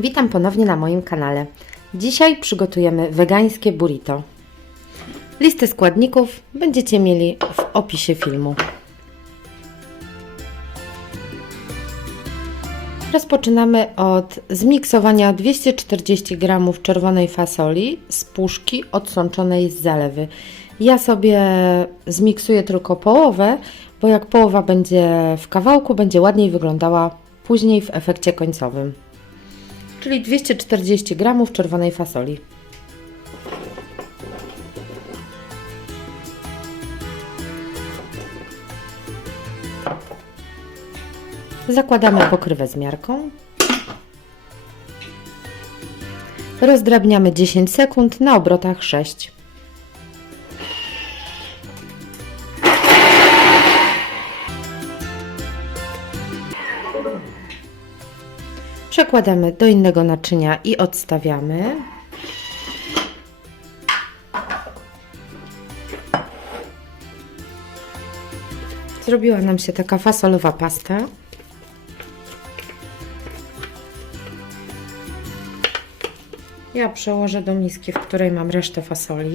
Witam ponownie na moim kanale. Dzisiaj przygotujemy wegańskie burrito. Listę składników będziecie mieli w opisie filmu. Rozpoczynamy od zmiksowania 240 g czerwonej fasoli z puszki odsączonej z zalewy. Ja sobie zmiksuję tylko połowę, bo jak połowa będzie w kawałku, będzie ładniej wyglądała później w efekcie końcowym. Czyli 240 g czerwonej fasoli. Zakładamy pokrywę z miarką. Rozdrabniamy 10 sekund na obrotach 6. Przekładamy do innego naczynia i odstawiamy. Zrobiła nam się taka fasolowa pasta. Ja przełożę do miski, w której mam resztę fasoli.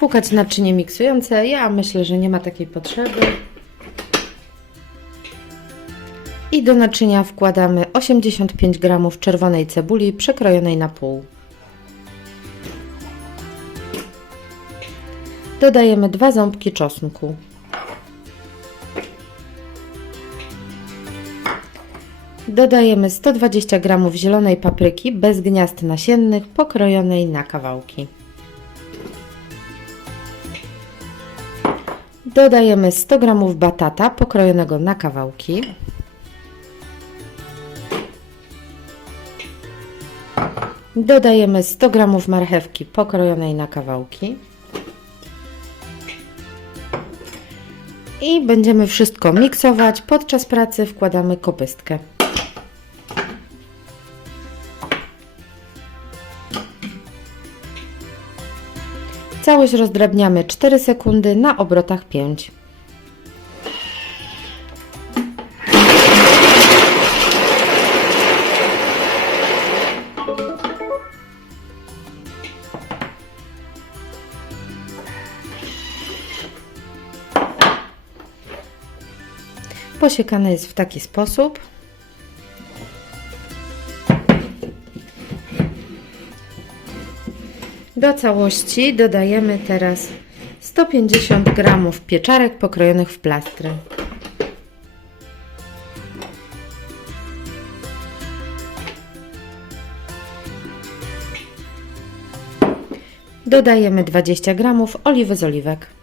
Opłukać naczynie miksujące. Ja myślę, że nie ma takiej potrzeby. I do naczynia wkładamy 85 g czerwonej cebuli przekrojonej na pół. Dodajemy dwa ząbki czosnku. Dodajemy 120 g zielonej papryki bez gniazd nasiennych pokrojonej na kawałki. Dodajemy 100 g batata pokrojonego na kawałki. Dodajemy 100 g marchewki pokrojonej na kawałki. I będziemy wszystko miksować. Podczas pracy wkładamy kopystkę. Całość rozdrabniamy 4 sekundy na obrotach 5. Posiekane jest w taki sposób. Do całości dodajemy teraz 150 g pieczarek pokrojonych w plastry. Dodajemy 20 g oliwy z oliwek.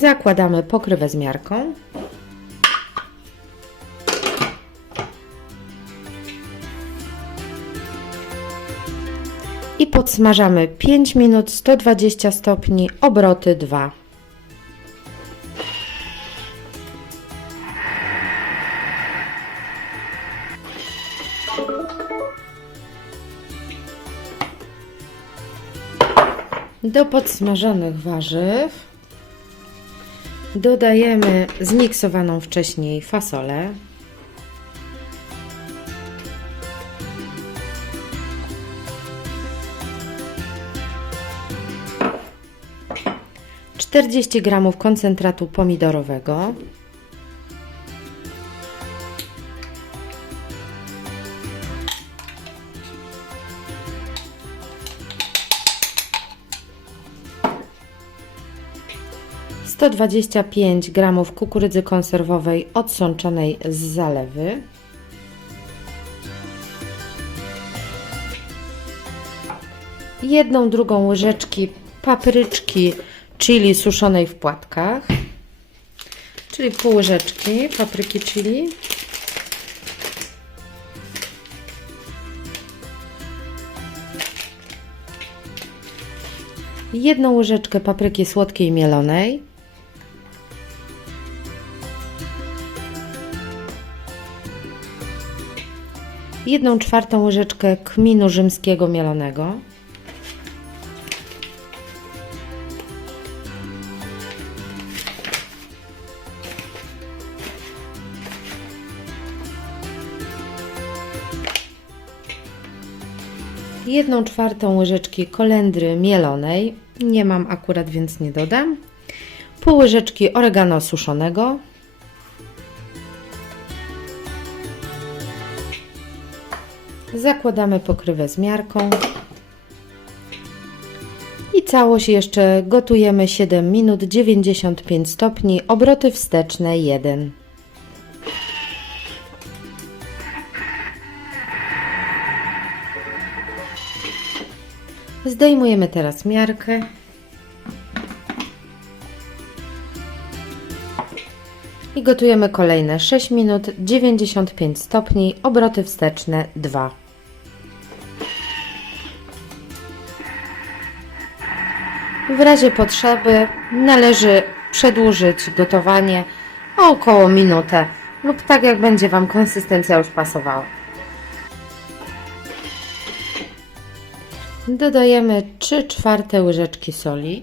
Zakładamy pokrywę z miarką. I podsmażamy 5 minut 120 stopni, obroty 2. Do podsmażonych warzyw Dodajemy zmiksowaną wcześniej fasolę. Czterdzieści gramów koncentratu pomidorowego. Sto dwadzieścia pięć gramów kukurydzy konserwowej odsączonej z zalewy. jedną drugą łyżeczki papryczki chili suszonej w płatkach, czyli pół łyżeczki papryki chili. Jedną łyżeczkę papryki słodkiej mielonej. Jedną czwartą łyżeczkę kminu rzymskiego mielonego. jedną czwartą łyżeczki kolendry mielonej. Nie mam akurat, więc nie dodam. Pół łyżeczki oregano suszonego. Zakładamy pokrywę z miarką. I całość jeszcze gotujemy 7 minut 95 stopni, obroty wsteczne 1. Zdejmujemy teraz miarkę. I gotujemy kolejne 6 minut 95 stopni, obroty wsteczne 2. W razie potrzeby należy przedłużyć gotowanie o około minutę lub tak jak będzie Wam konsystencja już pasowała. Dodajemy 3 czwarte łyżeczki soli.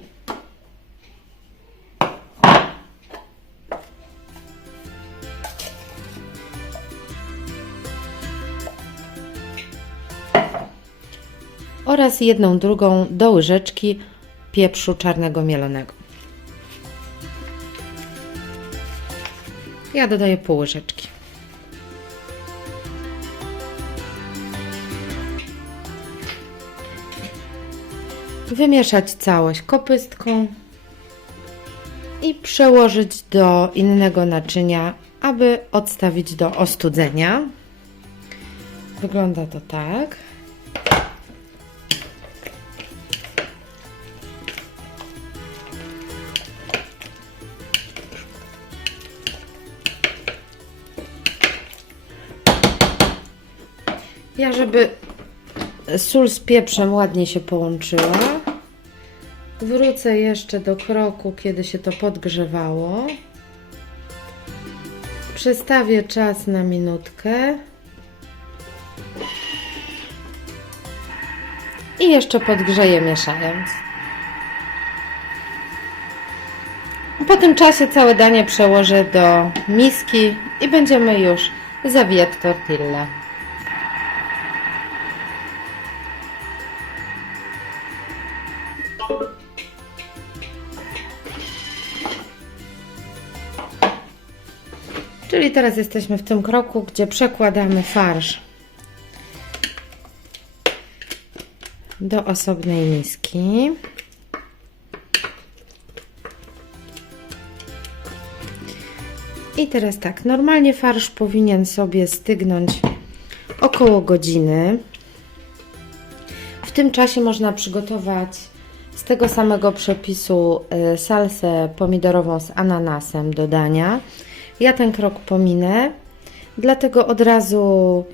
Oraz jedną drugą do łyżeczki pieprzu czarnego mielonego. Ja dodaję pół łyżeczki. Wymieszać całość kopystką i przełożyć do innego naczynia, aby odstawić do ostudzenia. Wygląda to tak. Ja, żeby sól z pieprzem ładnie się połączyła. Wrócę jeszcze do kroku, kiedy się to podgrzewało. Przestawię czas na minutkę. I jeszcze podgrzeję mieszając. Po tym czasie całe danie przełożę do miski i będziemy już zawijać tortillę. Czyli teraz jesteśmy w tym kroku, gdzie przekładamy farsz do osobnej miski. I teraz tak, normalnie farsz powinien sobie stygnąć około godziny. W tym czasie można przygotować z tego samego przepisu y, salsę pomidorową z ananasem do dania. Ja ten krok pominę, dlatego od razu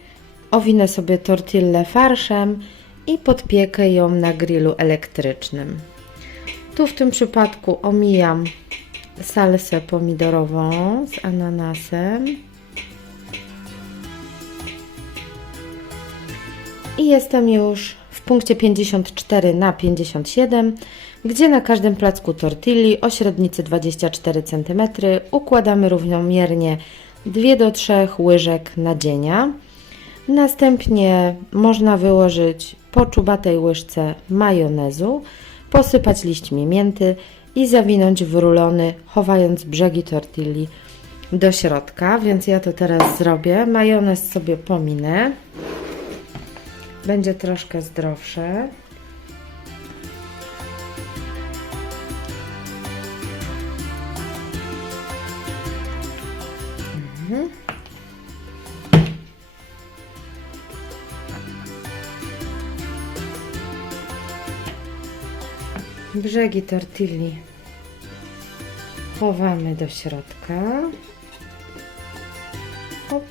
owinę sobie tortillę farszem i podpiekę ją na grillu elektrycznym. Tu w tym przypadku omijam salsę pomidorową z ananasem. I jestem już punkcie 54 na 57, gdzie na każdym placku tortilli o średnicy 24 cm układamy równomiernie 2 do 3 łyżek nadzienia. Następnie można wyłożyć po czubatej łyżce majonezu, posypać liśćmi mięty i zawinąć w rulony, chowając brzegi tortilli do środka, więc ja to teraz zrobię. Majonez sobie pominę. Będzie troszkę zdrowsze. Mhm. Brzegi tortilli Chowamy do środka. Hop.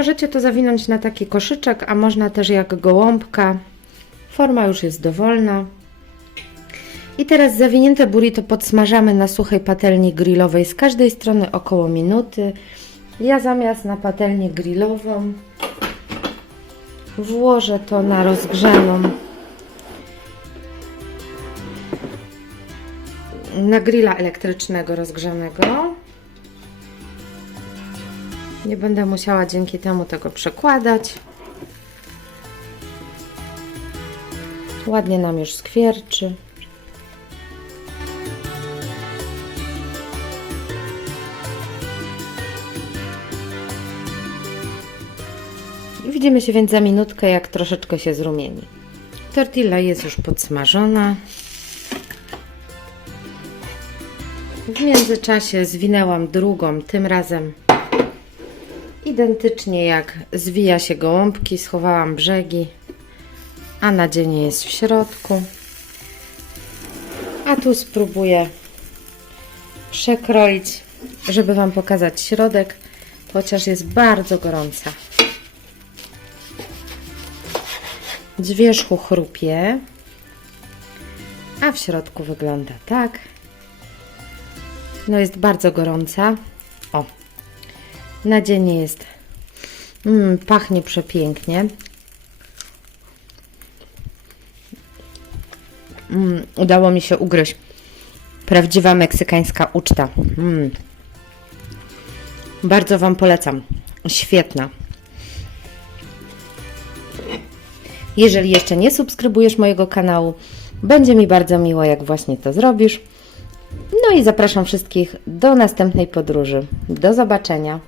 Możecie to zawinąć na taki koszyczek, a można też jak gołąbka. Forma już jest dowolna. I teraz zawinięte burrito podsmażamy na suchej patelni grillowej z każdej strony około minuty. Ja zamiast na patelnię grillową włożę to na rozgrzaną na grilla elektrycznego rozgrzanego. Nie będę musiała dzięki temu tego przekładać. Ładnie nam już skwierczy. Widzimy się więc za minutkę, jak troszeczkę się zrumieni. Tortilla jest już podsmażona. W międzyczasie zwinęłam drugą, tym razem identycznie jak zwija się gołąbki, schowałam brzegi, a nadzienie jest w środku. A tu spróbuję przekroić, żeby Wam pokazać środek, chociaż jest bardzo gorąca. Z wierzchu chrupie, a w środku wygląda tak. No jest bardzo gorąca. O, nadzienie jest, mm, pachnie przepięknie. Mm, udało mi się ugryźć. Prawdziwa meksykańska uczta. Mm. Bardzo Wam polecam. Świetna. Jeżeli jeszcze nie subskrybujesz mojego kanału, będzie mi bardzo miło, jak właśnie to zrobisz. No i zapraszam wszystkich do następnej podróży. Do zobaczenia.